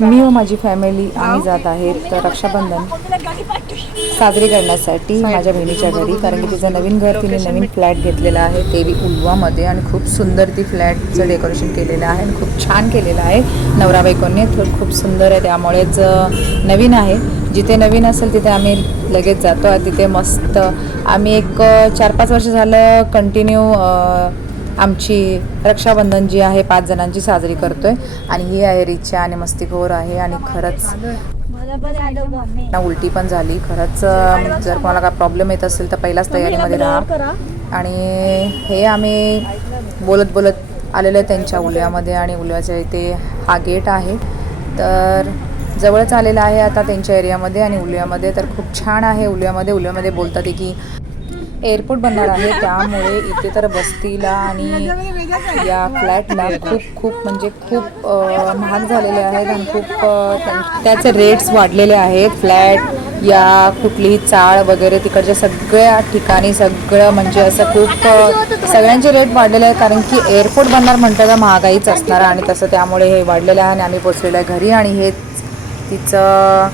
मी व माझी फॅमिली आम्ही जात आहेत तर रक्षाबंधन साजरी करण्यासाठी माझ्या बहिणीच्या घरी कारण की तिचं नवीन घर तिने नवीन फ्लॅट घेतलेला आहे. ते बी उलवामध्ये आणि खूप सुंदर ती फ्लॅटचं डेकोरेशन केलेलं आहे आणि खूप छान केलेलं आहे. नवरा बायकोने तर खूप सुंदर आहे. त्यामुळेच नवीन आहे. जिथे नवीन असेल तिथे आम्ही लगेच जातो. तिथे मस्त आम्ही एक चार पाच वर्ष झालं कंटिन्यू आमची रक्षाबंधन जी आहे पाच जणांची साजरी करतोय. आणि ही आहे रिचा आणि मस्तीखोर आहे आणि खरंच ना उलटी पण झाली. खरंच जर कोणाला काय प्रॉब्लेम येत असेल तर पहिलाच तयारीमध्ये राहा. आणि हे आम्ही बोलत बोलत आलेलो आहे त्यांच्या उल्ह्यामध्ये आणि उल्ह्याच्या इथे हा गेट आहे. तर जवळच आलेला आहे आता त्यांच्या एरियामध्ये आणि उल्ह्यामध्ये तर खूप छान आहे. उल्ह्यामध्ये उल्ह्यामध्ये बोलतात की एअरपोर्ट बनणार आहे. त्यामुळे इथे तर बस्तीला आणि या फ्लॅटला खूप खूप म्हणजे खूप महाग झालेले आहेत आणि खूप त्याचे रेट्स वाढलेले आहेत. फ्लॅट या कुठलीही चाळ वगैरे तिकडच्या सगळ्या ठिकाणी सगळं म्हणजे असं खूप सगळ्यांचे रेट वाढलेले आहेत. कारण की एअरपोर्ट बनणार म्हटलं तर महागाईच असणार आणि तसं त्यामुळे हे वाढलेलं आहे आणि आम्ही पोचलेलं आहे घरी आणि हेच तिचं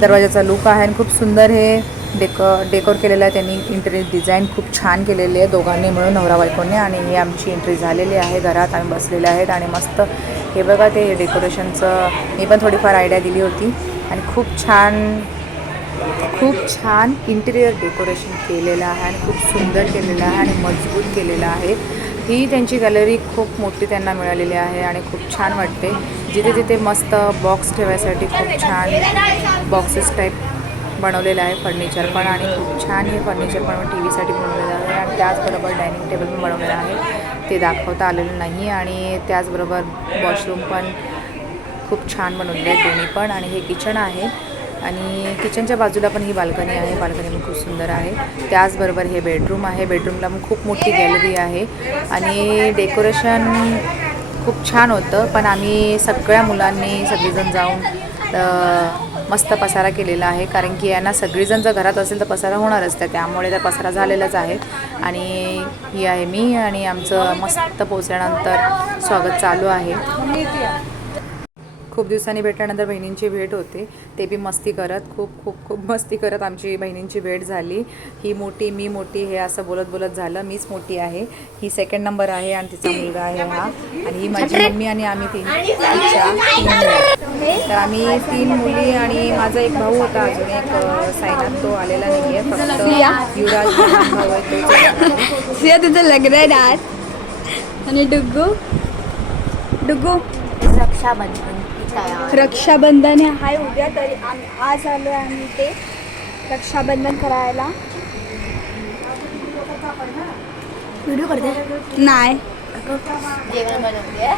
दरवाजाचा लुक आहे आणि खूप सुंदर हे डेको डेकोर केलेलं आहे. त्यांनी इंटरियर डिझाईन खूप छान केलेली आहे. दोघांनी मिळून नवरा बायकोने आणि ही आमची एंट्री झालेली आहे. घरात आम्ही बसलेले आहेत आणि मस्त हे बघा ते डेकोरेशनचं मी पण थोडीफार आयडिया दिली होती. आणि खूप छान खूप छान इंटिरियर डेकोरेशन केलेलं आहे आणि खूप सुंदर केलेलं आहे आणि मजबूत केलेलं आहे. ही त्यांची गॅलरी खूप मोठी त्यांना मिळालेली आहे आणि खूप छान वाटते. जिथे जिथे मस्त बॉक्स ठेवायसाठी खूप छान बॉक्सेस टाईप बनवलेलं आहे फर्निचर पण आणि खूप छान हे फर्निचर पण टी व्हीसाठी बनवलेलं आहे आणि त्याचबरोबर डायनिंग टेबल पण बनवलेलं आहे. ते दाखवता आलेलं नाही आणि त्याचबरोबर वॉशरूम पण खूप छान बनवलेले आहेत दोन्ही पण आणि हे किचन आहे. आणि किचनच्या बाजूला पण ही बाल्कनी आहे. बाल्कनी पण खूप सुंदर आहे. त्याचबरोबर हे बेडरूम आहे. बेडरूमला पण खूप मोठी गॅलरी आहे आणि डेकोरेशन खूप छान होतं. पण आम्ही सगळ्या मुलांनी सगळेजण जाऊन मस्त पसारा केलेला आहे. कारण की यांना सगळीजण जर घरात असेल तर पसारा होणारच त्या त्यामुळे तर पसारा झालेलाच आहे. आणि ही आहे मी आणि आमचं मस्त पोचल्यानंतर स्वागत चालू आहे. खूप दिवसांनी भेटल्यानंतर बहिणींची भेट होते. ते बी मस्ती करत खूप खूप खूप मस्ती करत आमची बहिणींची भेट झाली. ही मोठी मी मोठी हे असं बोलत बोलत झालं. मीच मोठी आहे. ही सेकंड नंबर आहे आणि तिचा मुलगा आहे हा. आणि ही माझी मम्मी आणि आम्ही तीन तिच्या. तर आम्ही तीन मुली आणि माझा एक भाऊ होता अजून एक साईनाथ तो आलेला नाही आहे फक्त युवराज भाऊ आहे. सिया तुझं लग्न आहे आज? आणि डुग्गू? डुग्गू? रक्षाबंधन. रक्षाबंधन हे आहे उद्या तरी आम्ही आज आलो आहे आम्ही ते रक्षाबंधन करायला. व्हिडिओ करते. नाही. जेवण बनवते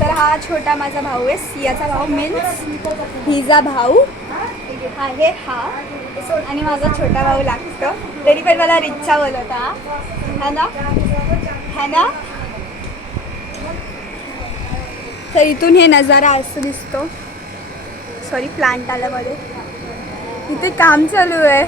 तर हा छोटा माझा भाऊ आहे. सियाचा भाऊ मीन्स हिजा भाऊ आहे हा. आणि माझा छोटा भाऊ लागतो. तरी पण मला रिक्षा बोलवता है. ना? है ना? तर इथून हे नजारा असं दिसतो. सॉरी प्लांट आल्यामध्ये इथे काम चालू आहे.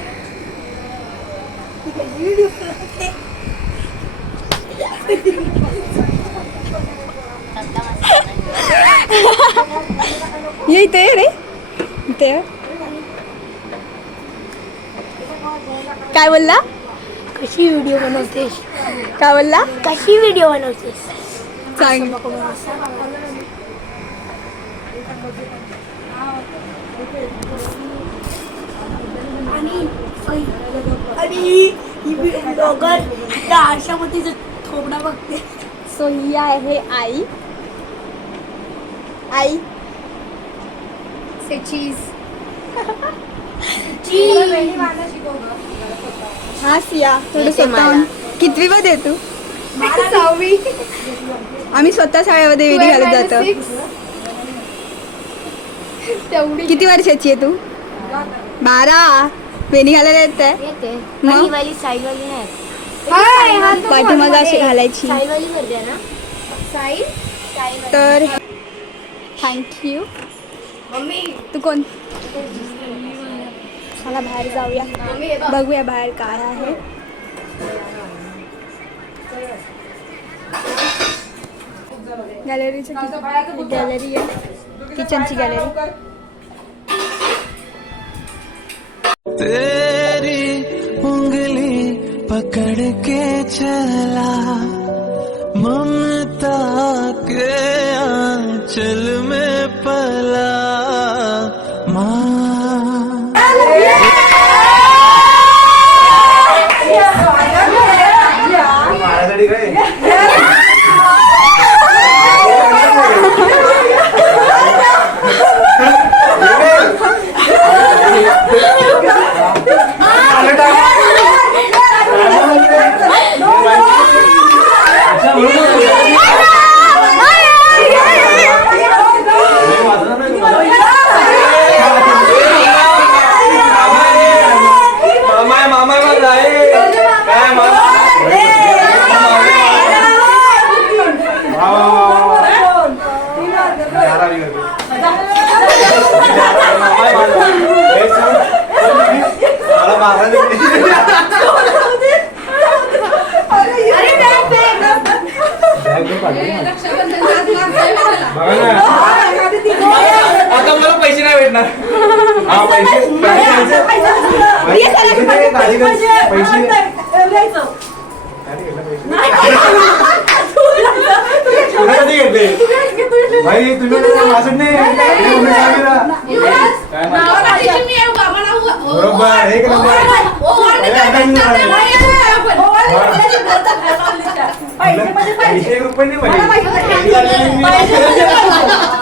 ये इथे ये रे. इथे ये. काय बोलला? कशी व्हिडिओ बनवतेस? काय बोलला? कशी व्हिडिओ बनवतेस? आणि ब्लॉगर त्या आरशामध्ये थोबडा बघते. सो ही आहे आई. आई से चीज हा सिया. थोडं येते स्वतःहून मला. कितवी मध्ये तू? सहावी. आम्ही स्वतः शाळेमध्ये विधी घालत जातो. किती वर्षाची आहे तू? बारा. वेणी घालायला येत आहे येते. मग? आणि वाली साईडवाली नाही. पाठीमागं अशी घालायची. साईडवाली करते ना? साई तर थँक्यू मम्मी। तू कोण मला बाहेर जाऊया बघूया बाहेर काय आहे गॅलरीचं गॅलरी आहे किचनची गॅलरी तेरी उंगली पकड़ के चला ममता के चल में पला माँ मामा मामा बघ आहे काय मामा आता मला पैसे नाही भेटणार हा पैसे कधी घेतले भाई तुम्ही वाचत नाही बरोबर एक पैसे रुपये नाही माझेवाले इकडे माझे पैसे हो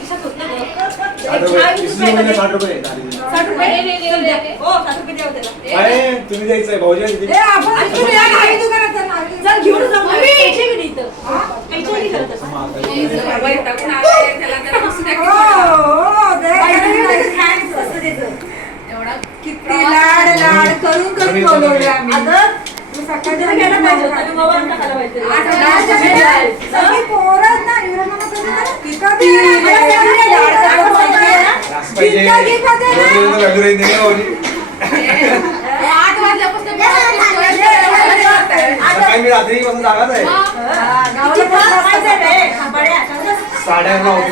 साठ रुपये साठ रुपये अरे तुम्ही जायचंय भाऊजी. किती लाड लाड करून करून बोलवले आम्ही पोरं ना, राहील नाही हो. सकाळी मी रात्रीपासून जागाच आहे.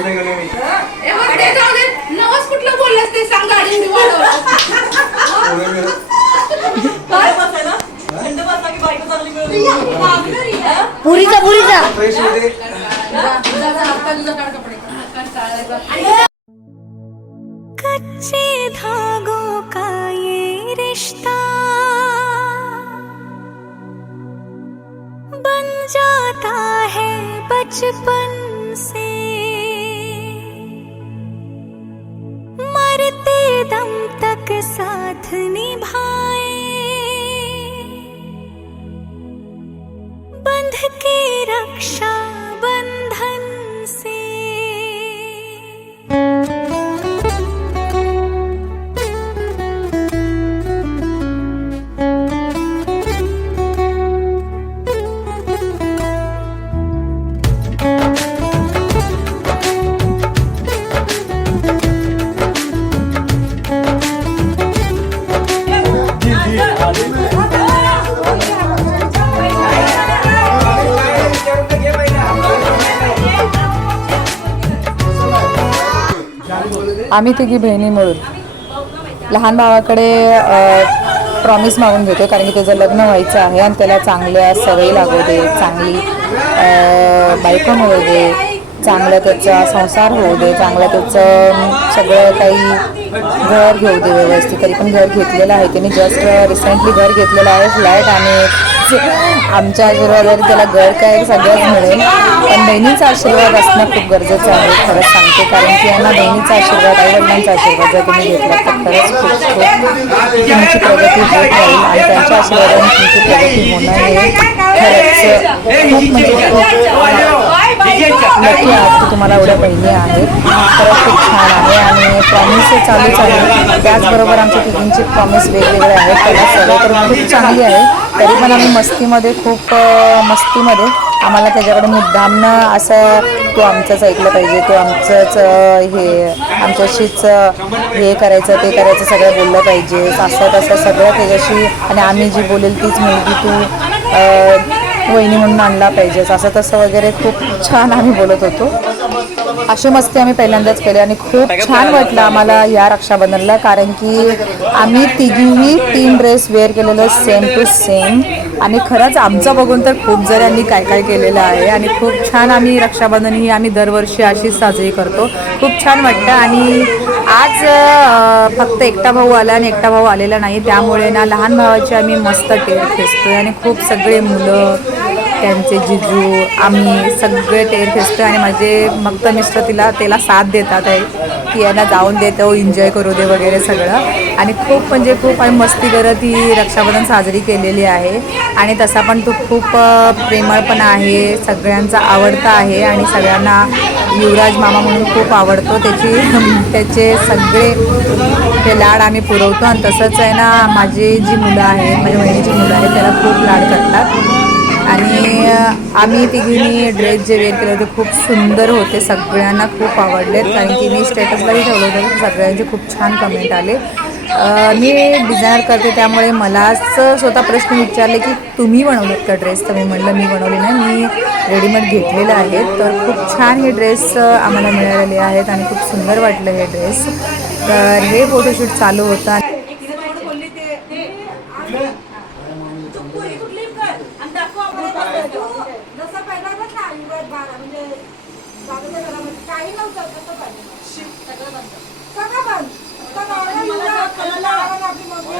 गेलो मी. कुठलं बोललास ते सांग गाडी वाढवलं. पुढे गेलो. पुरीचा पुरीचा. फ्रेश बचपन से मरते दम तक साथ निभाए। बंध के रक्षा आम्ही तिघी बहिणी मिळून लहान भावाकडे प्रॉमिस मागून घेतो कारण की त्याचं लग्न व्हायचं आहे आणि त्याला चांगल्या सवयी लागू दे चांगली बायको मिळू दे चांगला त्याचा संसार होऊ दे चांगलं त्याचं सगळं काही घर घेऊ दे व्यवस्थित. तरी पण घर घेतलेलं आहे. त्याने जस्ट रिसेंटली घर घेतलेलं आहे फ्लॅट आणि आमच्या आशीर्वादाने त्याला घर काय सगळंच मिळेल पण बहिणीचा आशीर्वाद असणं खूप गरजेचं आहे खरंच सांगते. कारण की यांना बहिणीचा आशीर्वाद आई वडिलांचा आशीर्वाद जर तुम्ही घेतला तर खरंच खूप खूप तुमची प्रगती होत राहील आणि त्यांच्या आशीर्वादाने तुमची प्रगती होणं हे खरंच खूप म्हणजे खूप नक्की आहात की तुम्हाला एवढ्या बहिणी आहेत. खरंच खूप छान आहे आणि प्रॉमिस हे चालूच आहे. त्याचबरोबर आमच्या तिघींची प्रॉमिस वेगवेगळे आहेत. त्याला सगळं तर खूप चांगली आहे. तरी पण आम्ही मस्तीमध्ये खूप मस्तीमध्ये. आम्हाला त्याच्याकडे मुद्दामनं असं तू आमचंच ऐकलं पाहिजे तू आमचंच हे आमच्याशीच हे करायचं ते करायचं सगळं बोललं पाहिजे. असं तसं सगळं त्याच्याशी आणि आम्ही जी बोलेल तीच मुलगी तू वहिनी म्हणून आणला पाहिजेस असं तसं वगैरे खूप छान आम्ही बोलत होतो. अशी मस्ती आम्ही पहिल्यांदाच केली आणि खूप छान वाटलं आम्हाला या रक्षाबंधनला कारण की आम्ही तिघीही तीन ड्रेस वेअर केलेलं सेम टू सेम आणि खरंच आमचं बघून तर खूप जणांनी काय काय केलेलं आहे आणि खूप छान आम्ही रक्षाबंधन ही आम्ही दरवर्षी अशीच साजरी करतो. खूप छान वाटतं आणि आज फक्त एकटा भाऊ आला आणि एकटा भाऊ आलेला नाही त्यामुळे ना लहान भावाची आम्ही मस्त टेर खेचतोय आणि खूप सगळे मुलं त्यांचे जिजू आम्ही सगळे ते खेचतोय आणि माझे मग तर मिस्टर तिला त्याला साथ देतात आहे की यांना जाऊन देतो एन्जॉय करू दे वगैरे सगळं. आणि खूप म्हणजे खूप आम्ही मस्ती करत ही रक्षाबंधन साजरी केलेली आहे. आणि तसा पण तो खूप अ, प्रेमळ पण आहे सगळ्यांचा आवडता आहे आणि सगळ्यांना युवराज मामा म्हणून खूप आवडतो. त्याची त्याचे सगळे ते लाड आम्ही पुरवतो. आणि तसंच आहे ना माझी जी मुलं आहे माझ्या बहिणीची मुलं आहेत त्याला खूप लाड करतात. आणि आम्ही तिघींनी ड्रेस जे वेअर केले होते खूप सुंदर होते. सगळ्यांना खूप आवडलेत कारण की मी स्टेटसलाही ठेवलं होतं की सगळ्यांचे खूप छान कमेंट आले. मी डिझायनर करते त्यामुळे मलाच स्वतः प्रश्न विचारले की तुम्ही बनवलेत का ड्रेस तर मी म्हणलं मी बनवले नाही. मी रेडीमेड घेतलेले आहेत तर खूप छान हे ड्रेस आम्हाला मिळालेले आहेत आणि खूप सुंदर वाटलं हे ड्रेस तर हे फोटोशूट चालू होतं जसं पहिला बघ ना युवराज बारा म्हणजे बाबाच्या घरामध्ये काही नव्हतं कसं पाहिजे सगळं बंद सगळं बंद आता नवरा युवराज, कमला आणि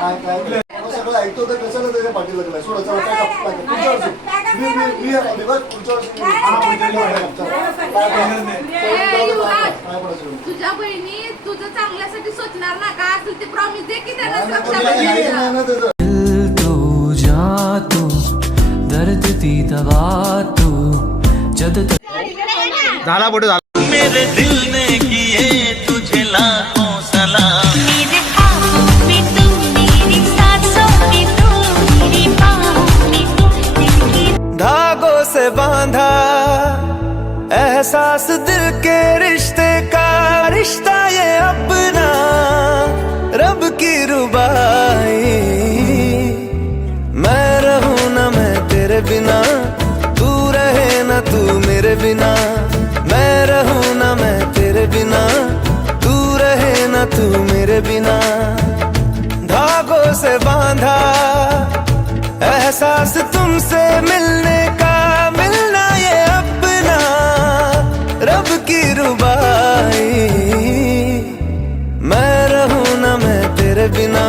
ते खा सगळं ऐकतो तर कशाला त्याच्या पाठी लागलाय सोड चला काय काप- काय काप- पुढच्या वर्षी. मी मी मी आहे, मी बघ पुढच्या वर्षी मी- हा, पुढच्या वर्षी आहे, चला. काय काय- काय पडायचं? तुझ्या बहिणी तुझं चांगल्यासाठी सोचणार ना काय असेल ते प्रॉमिस दे की त्यांना नाही, सुरक्षा नाही, नाही, बहिणी. नाही, नाही, त्याचं. दिल तू जा तू दर्द दी दवा तू जद तक मेरे दिल ने किए तुझे लाखों बांधा। एहसास तुमसे मिलने का मिलना ये अपना। रब की रुबाई। मैं रहूं ना मैं तेरे बिना।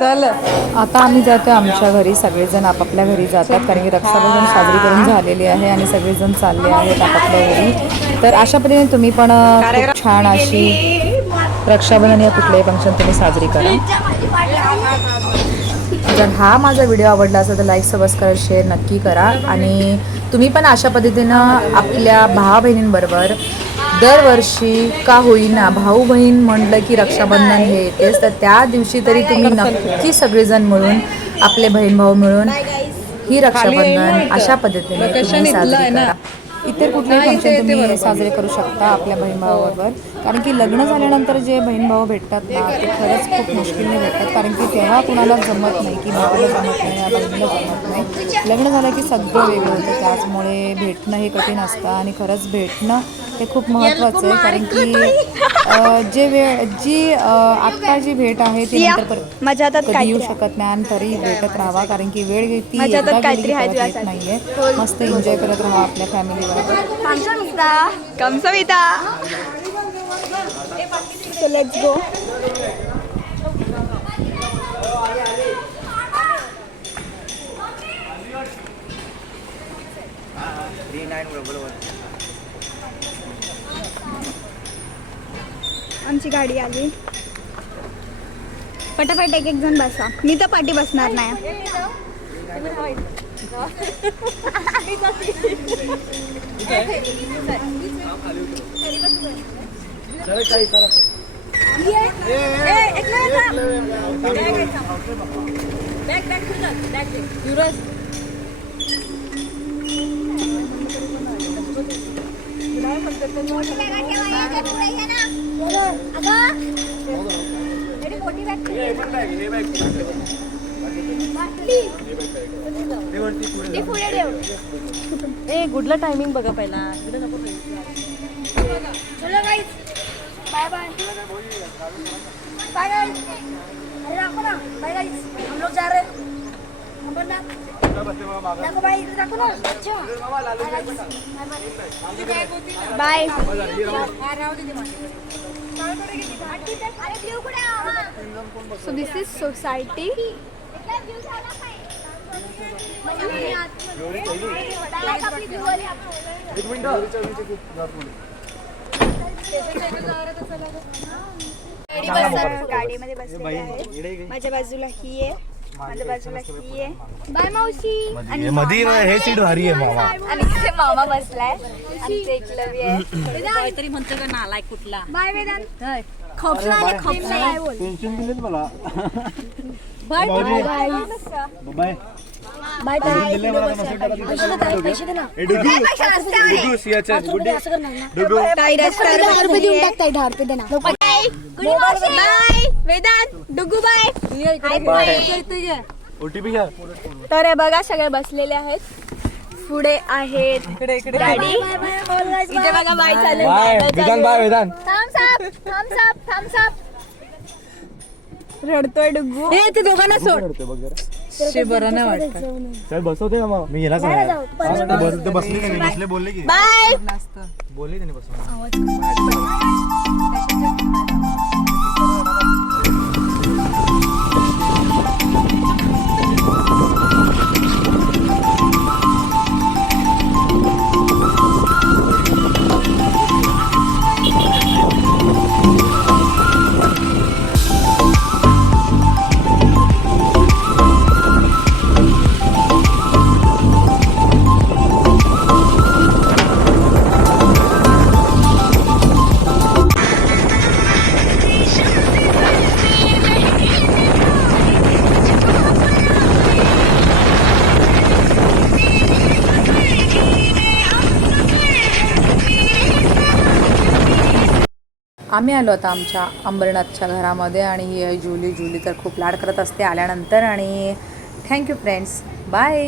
चल आता आम्ही जातो आमच्या घरी. सगळेजण आपापल्या घरी जातात कारण की रक्षाबंधन साजरी करून झालेली आहे आणि सगळेजण चालले आहेत आपापल्या घरी. तर अशा पद्धतीने तुम्ही पण खूप छान अशी रक्षाबंधन या कुठल्याही फंक्शन तुम्ही साजरी करा. जर हा माझा व्हिडिओ आवडला असेल तर लाईक सबस्क्राईब शेअर नक्की करा. आणि तुम्ही पण अशा पद्धतीनं आपल्या भावा बहिणींबरोबर दरवर्षी का होईना भाऊ बहीण म्हणलं की रक्षाबंधन हे येतेच तर त्या दिवशी तरी तुम्ही नक्की सगळेजण मिळून आपले बहीण भाऊ मिळून ही रक्षाबंधन अशा पद्धतीने तुम्ही साजरी करा. इतर कुठलेही फंक्शन तुम्ही साजरे करू शकता आपल्या बहीण भावाबरोबर कारण की लग्न झाल्यानंतर जे बहीण भाऊ भेटतात ना ते खरंच खूप मुश्किलने भेटतात. कारण की तेव्हा कुणाला जमत नाही की भावाला जमत नाही या बहिणीला जमत नाही. लग्न झालं की सगळं वेगळं होतं. त्याचमुळे भेटणं हे कठीण असतं आणि खरंच भेटणं हे खूप महत्त्वाचं आहे कारण की जे वेळ जी आत्ता जी भेट आहे ती सिया, नंतर परत माझ्या हातात कधी येऊ. शकत नाही आणि तरी भेटत राहावा कारण की वेळ ती येत. नाहीये. मस्त एन्जॉय करत राहा आपल्या फॅमिली बरोबर let's आमची गाडी आली. पटापट एक एक जण बसा. मी तर पाठी बसणार नाही. ए गुडला टायमिंग बघा पहिला. चलो बाय बाय बाय गाइस अरे ना. बाय गाइस हम लोग जा रहे हैं. Amarnath bye so this is society गाडीमध्ये बसलेली आहे. माझ्या बाजूला ही आहे. माझ्या बाजूला ही आहे. बाय मावशी. आणि मध्ये मामा हे सीट भारी आहे मामा. आणि तिथे मामा बसलाय. आणि ते एकलव्य आहे. काहीतरी म्हणतो का नालाय कुठला? बाय वेदांत. खोपला आले खोपला. काय बोल टेन्शन दिलेत मला. Bye bye. Bye. Bye. Bye तर हे बघा सगळे बसलेले आहेत. पुढे आहेत गाडी. इथे बघा बाय चालू Vedant thumbs up thumbs up thumbs up रडतोय Dugu. ते दोघांना सोड. बरं नाही वाटत. चल बसवते ना मग. मी गेलाच नाही बस- ते बसले का नाही? बसले बोलले की. बाय. बोलले त्यांनी बसवून. आम्ही आलो आता आमच्या अंबरनाथच्या घरामध्ये आणि ही जुली. जुली तर खूप लाड करत असते आल्यानंतर आणि थँक्यू फ्रेंड्स बाय